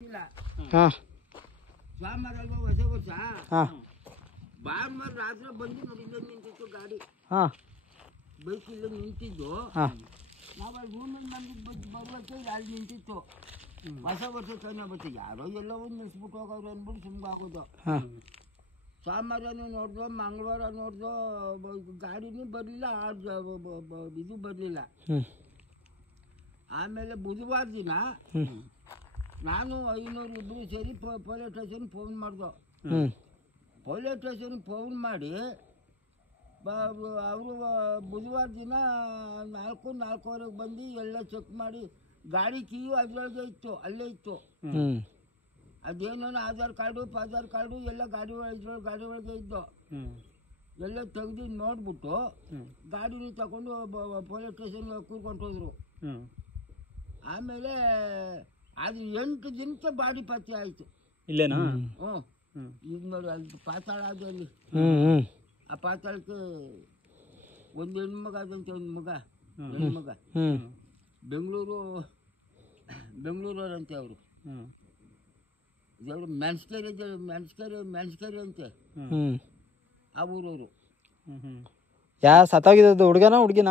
ಹಾಂ ಸೋಮವಾರ ಅಲ್ವಾ ಹೊಸ ವರ್ಷ. ಹಾಂ ಭಾನುವಾರ ರಾತ್ರಿ ಬಂದು ನೋಡಿ ಇಲ್ಲೇ ನಿಂತಿತ್ತು ಗಾಡಿ, ಹಾಂ ಬೈಕ್ ಇಲ್ಲೇ ನಿಂತಿದ್ದು. ಹಾಂ ನಾವು ಅಲ್ಲಿ ರೂಮಲ್ಲಿ ನಮಗೆ ಬರುವಕ್ಕೆ ಅಲ್ಲಿ ನಿಂತಿತ್ತು. ಹೊಸ ವರ್ಷ ತಾನೇ ಬರುತ್ತೆ, ಯಾರೋ ಎಲ್ಲೋ ಒಂದು ನಿಲ್ಸ್ಬಿಟ್ಟು ಹೋಗೋರು ಅಂದ್ಬಿಟ್ಟು ಸುಮ್ಮನೆ ಆಗೋದು. ಹಾಂ ಸೋಮವಾರನೂ ನೋಡ್ದೋ, ಮಂಗಳವಾರ ನೋಡ್ದೋ, ಗಾಡಿನೂ ಬರಲಿಲ್ಲ, ಇದು ಬರಲಿಲ್ಲ. ಹ್ಞೂ ಆಮೇಲೆ ಬುಧವಾರ ದಿನ ಹ್ಞೂ ನಾನು 500 ಇಬ್ಬರು ಸೇರಿ ಪೊಲೀಸ್ ಸ್ಟೇಷನ್ಗೆ ಫೋನ್ ಮಾಡ್ದೋ. ಹ್ಞೂ ಪೊಲೀಸ್ ಸ್ಟೇಷನ್ಗೆ ಫೋನ್ ಮಾಡಿ ಅವರು ಬುಧವಾರ ದಿನ 4:30 ಬಂದು ಎಲ್ಲ ಚೆಕ್ ಮಾಡಿ, ಗಾಡಿ ಕೀಯು ಅದರೊಳಗೆ ಇತ್ತು, ಅಲ್ಲೇ ಇತ್ತು. ಹ್ಞೂ ಅದೇನೋ ಆಧಾರ್ ಕಾರ್ಡು ಎಲ್ಲ ಗಾಡಿ ಒಳಗೆ ಇದ್ದು. ಎಲ್ಲ ತೆಗ್ದು ನೋಡ್ಬಿಟ್ಟು ಗಾಡಿನ ತಗೊಂಡು ಪೊಲೀಸ್ ಸ್ಟೇಷನ್ಗೆ ಕೂರ್ಕೊಂಡು ಹೋದ್ರು. ಆಮೇಲೆ ಅದು 8 ದಿನಕ್ಕೆ ಬಾಡಿ ಪತ್ತೆ ಆಯಿತು. ಇಲ್ಲೇನಾ? ಈಗ ನೋಡಿ ಅಲ್ಲಿ ಪಾತಾಳ ಅದು, ಅಲ್ಲಿ ಆ ಪಾತಾಳಕ್ಕೆ ಒಂದು ಹೆಣ್ಮಗ ಅದಂತೆ, ಒಂದು ಮಗ ಹೆಣ್ಮಗ. ಬೆಂಗಳೂರವರಂತೆ ಅವರು. ಇವರು ಮೆಣಸ್ಕೆರೆ ಅಂತೆ ಆ ಊರವರು. ಸತ್ತೋಗಿದ್ದು ಹುಡುಗನ ಹುಡುಗಿನ?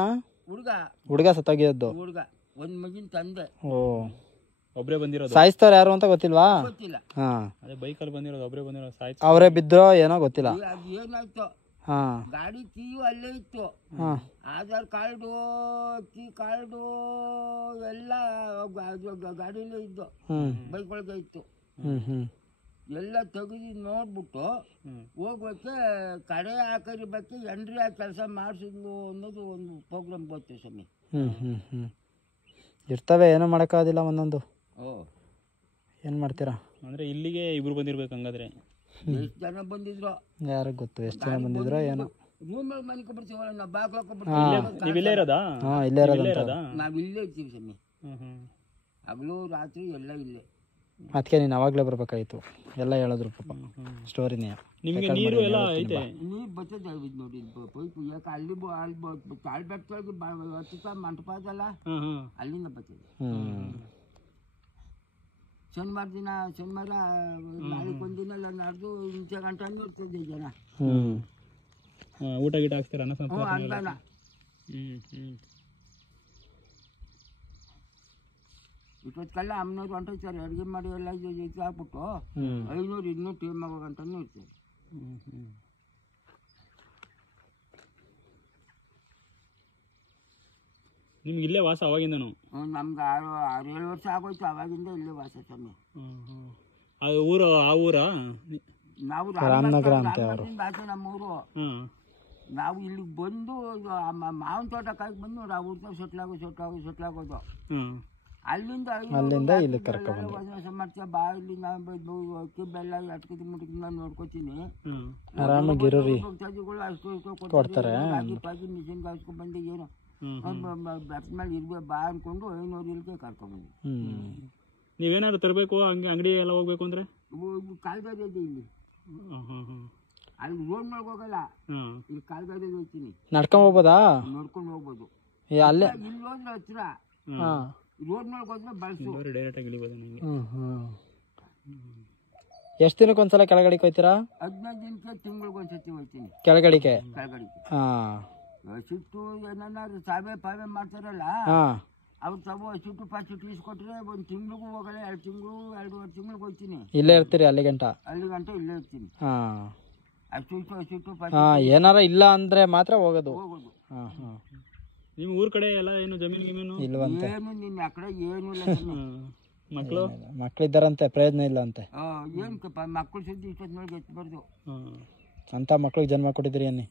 ಹುಡುಗ ಸತ್ತೋಗಿದ್ದು. ಹುಡುಗ ಒಂದು ಮಗಿನ ತಂದೆ. ಓ, ಒಬ್ರೇ ಬಂದಿರೋದು? ಸಾಯಿಸ್ತಾರ ಯಾರು ಅಂತ ಗೊತ್ತಿಲ್ವಾ? ಗೊತ್ತಿಲ್ಲ. ಹಾ, ಅದೇ ಬೈಕಲ್ಲಿ ಬಂದಿರೋದು, ಒಬ್ರೇ ಬಂದಿರೋದು. ಅವರೇ ಬಿದ್ರೋ ಏನೋ ಗೊತ್ತಿಲ್ಲ. ಅದು ಏನಾಯ್ತು, ಹಾ ಗಾಡಿ ಕೀಯು ಅಲ್ಲೇ ಇತ್ತು. ಹಾ ಆಧಾರ್ ಕಾರ್ಡು, ಕೀ ಕಾರ್ಡು ಎಲ್ಲ ಗಾಡಿಲೇ ಇದ್ದು, ಬೈಕ್ ಒಳಗೆ ಇತ್ತು. ಎಲ್ಲ ತೆಗೆದು ನೋಡ್ಬಿಟ್ಟು ಹೋಗ್ಬೇಕು, ಕಡೆ ಹಾಕರಿಬೇಕು, ಎಂಡ್ರಿ ಆ ಕೆಲಸ ಮಾಡಿಸಿದ್ಲು ಅನ್ನೋದು ಒಂದು ಪ್ರೋಗ್ರಾಮ್ ಬಂತು ಸ್ವಾಮಿ. ಇರ್ತವೆ, ಏನೂ ಮಾಡೋಕ್ಕಾಗೋದಿಲ್ಲ ಒಂದೊಂದು. ಓ, ಏನು ಮಾಡ್ತೀರಾ? ಅಂದರೆ ಇಲ್ಲಿಗೆ ಇಬ್ರು ಬಂದಿರ್ಬೇಕು ಹಂಗಾದ್ರೆ. ಎಷ್ಟು ಜನ ಬಂದಿದ್ರು ಯಾರಿಗೆ ಗೊತ್ತು, ಎಷ್ಟು ಜನ ಬಂದಿದ್ರೋ ಏನೋ. ರೂಮಲ್ಲಿ ಮನ್ಕೊಬಿಡ್ತೀವಲ್ಲ ನಾವು, ನೀವು ಇಲ್ಲೇ ಇರೋದಾ? ಹಾಂ, ಇಲ್ಲೇ ಇರೋದು. ನಾವು ಇಲ್ಲೇ ಇರ್ತೀವಿ ಸ್ವಾಮಿ, ಹಗಲು ರಾತ್ರಿ ಎಲ್ಲ ಇಲ್ಲೇ. ಅದಕ್ಕೆ ನೀನು ಅವಾಗಲೇ ಬರ್ಬೇಕಾಯ್ತು, ಎಲ್ಲ ಹೇಳಿದ್ರು ಪಾಪ ಸ್ಟೋರಿನೇ. ನಿಮಗೆ ನೀರು ಎಲ್ಲ ಐತೆ? ನೀರು ಬರ್ತದೆ ನೋಡಿ, ಪೈಪು ಯಾಕೆ ಅಲ್ಲಿ ತಾಳ್ಬೆಟ್ಟೊಳಗೆ ಹತ್ತುತ್ತಾ ಮಂಟಪ ಅದಲ್ಲ, ಅಲ್ಲಿಂದ ಬರ್ತದೆ. ಶನಿವಾರ ನಾಳೆಗೆ ಒಂದಿನ ಎಲ್ಲ ನಡೆದು ಇಂಚೆ ಗಂಟನೂ ಇರ್ತದೆ ಜನ. ಊಟ ಗೀಟ ಹಾಕ್ತೀರ? ಅನ್ನ ಇಷ್ಟೊತ್ತಲ್ಲ ಅಮ್ಮನವ್ರು ಹೊಂಟೋಗ್ತಾರೆ, ಅಡುಗೆ ಮಾಡಿ ಎಲ್ಲ ಇದು ಹಾಕ್ಬಿಟ್ಟು 500 ಇನ್ನೂ ಟೈಮ್ ಆಗೋ ಗಂಟನೂ ಇರ್ತದೆ. ನಿಮ್ಗೆ ಇಲ್ಲೇ ವಾಸ ಅವಾಗಿಂದನು? ನಮ್ಗೆ 6-7 ವರ್ಷ ಆಗೋಯ್ತು, ಅವಾಗಿಂದ ಇಲ್ಲೇ ವಾಸ ಸ್ವಾಮಿ. ಅದು ಊರು? ಆ ಊರಾ? ನಾವು ರಾಮನಗರ ಅಂತ ಆಚೆ ನಮ್ಮೂರು. ನಾವು ಇಲ್ಲಿಗೆ ಬಂದು ಮಾವಿನ ತೋಟ ಕಾಯ್ದು ಬಂದು ಆ ಊರ್ತಾಗ ಸೆಟ್ಲ್ ಆಗೋದು. ಅಲ್ಲಿಂದ ಇಲ್ಲಿ ಕರ್ಕೊಂಡು ಮಾಡ್ತೀಯ ಬಾ, ಇಲ್ಲಿ ನಾವು ಅಕ್ಕಿ ಬೆಲ್ಲ ಅಟ್ಕಿದ್ ಮುಟ್ಕಿಂದ ನೋಡ್ಕೊತೀನಿ. ಆರಾಮಾಗಿರೋರಿ ಅಷ್ಟು ಕೊಡ್ತಾರೆ. ಪಾಕಿ ಮಿಷಿನ್ ಹಾಸ್ಕೊಂಡ್ ಬಂದು ಏನು ಬೆಟ್ಟ ಮೇಲೆ ಇರ್ಬೇಕು ಬಾ ಅನ್ಕೊಂಡು 500 ಇಲ್ಲಿಗೆ ಕರ್ಕೊಂಡ್ಬಂದು. ನೀವೇನಾದ್ರು ತರಬೇಕು ಹಂಗೆ ಅಂಗಡಿ ಎಲ್ಲ ಹೋಗ್ಬೇಕು ಅಂದ್ರೆ? ಕಾಲ್ಗಾಡಿ ಇದೆ ಇಲ್ಲಿ, ಅಲ್ಲಿ ರೋಡ್ ಮೇಲೆ ಹೋಗಲ್ಲ, ಇಲ್ಲಿ ಕಾಲ್ಗಾಡಿ ಹೋಗ್ತೀನಿ. ನಡ್ಕೊಂಡ್ ಹೋಗ್ಬೋದಾ? ನೋಡ್ಕೊಂಡು ಹೋಗ್ಬೋದು. ಅಲ್ಲೇ ಇಲ್ಲಿ ಹೋದ್ರೆ ಹತ್ರ, ರೋಡ್ ಮೇಲೆ ಹೋದ್ರೆ ಬಸ್ಸು ಡೈರೆಕ್ಟ್ ಆಗಿ ಇಳಿಬೋದು. ಎಷ್ಟು ದಿನಕ್ಕೆ ಒಂದ್ಸಲ ಕೆಳಗಡಿಗೆ ಹೋಗ್ತೀರಾ? 15 ದಿನಕ್ಕೆ ತಿಂಗಳಿಗೆ ಒಂದ್ಸತಿ ಹೋಗ್ತೀನಿ ಕೆಳಗಡಿಗೆ. ಸಿಟ್ಟು ಏನಾದ್ರು ಸಾವೆ ಮಾಡ್ತಾರಲ್ಲ, ಅವ್ರು ತಗೋ ಸಿಟ್ಟು ಇಸ್ಕೊಟ್ರೆ 1 ತಿಂಗಳಿಗೂ ಹೋಗಲ್ಲ, 2 ತಿಂಗಳು 2.5 ತಿಂಗಳಿಗೆ ಹೋಗ್ತೀನಿ. ಇಲ್ಲೇ ಇರ್ತೀರಿ ಅಲ್ಲಿ ಗಂಟ ಇಲ್ಲೇ ಇರ್ತೀನಿ. ಏನಾರ ಇಲ್ಲ ಅಂದ್ರೆ ಮಾತ್ರ ಹೋಗೋದು. ನಿಮ್ಮ ಊರ್ ಕಡೆ ಎಲ್ಲ ಏನು ಜಮೀನು ಇಲ್ವಂತೆ? ಏನು ನಿನ್ನ ಆ ಕಡೆ ಏನು ಇಲ್ಲ. ಮಕ್ಳಿದ್ದಾರಂತೆ, ಪ್ರಯೋಜನ ಇಲ್ಲ ಅಂತೆ. ಏನಕ್ಕಪ್ಪ ಮಕ್ಕಳು ಸುದ್ದಿ ಇಷ್ಟೊತ್ತಿನೊಳಗೆ ಎತ್ತಬಾರ್ದು ಅಂತ ಮಕ್ಳಿಗೆ ಜನ್ಮ ಕೊಟ್ಟಿದ್ರಿ ಅನ್ನಿ.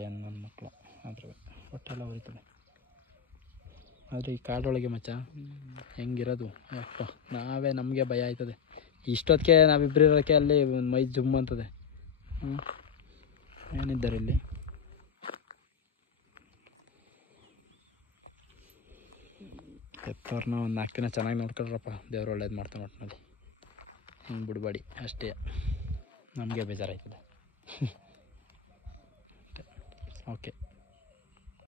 ಏನು ನನ್ನ ಮಕ್ಕಳು ಆದರೆ ಹೊಟ್ಟೆಲ್ಲ ಉರಿತದೆ. ಆದರೆ ಈ ಕಾಡೊಳಗೆ ಮಚ್ಚ ಹೆಂಗಿರೋದು ಅಪ್ಪ, ನಮಗೆ ಭಯ ಆಯ್ತದೆ. ಇಷ್ಟೊತ್ತಿಗೆ ನಾವಿಬ್ಬರು ಇರೋಕ್ಕೆ ಅಲ್ಲಿ ಮೈ ಜುಮ್ ಅಂತದೆ. ಏನಿದ್ದಾರೆ ಇಲ್ಲಿ ಎತ್ತವ್ರನ್ನ ಒಂದು 4 ದಿನ ಚೆನ್ನಾಗಿ ನೋಡ್ಕೊಳ್ರಪ್ಪ, ದೇವ್ರು ಒಳ್ಳೇದು ಮಾಡ್ತಾನೆ ಒಟ್ಟಿನಲ್ಲಿ. ಹಿಂಗೆ ಬಿಡಬೇಡಿ ಅಷ್ಟೇ, ನಮಗೆ ಬೇಜಾರಾಯ್ತದೆ. ಓಕೆ.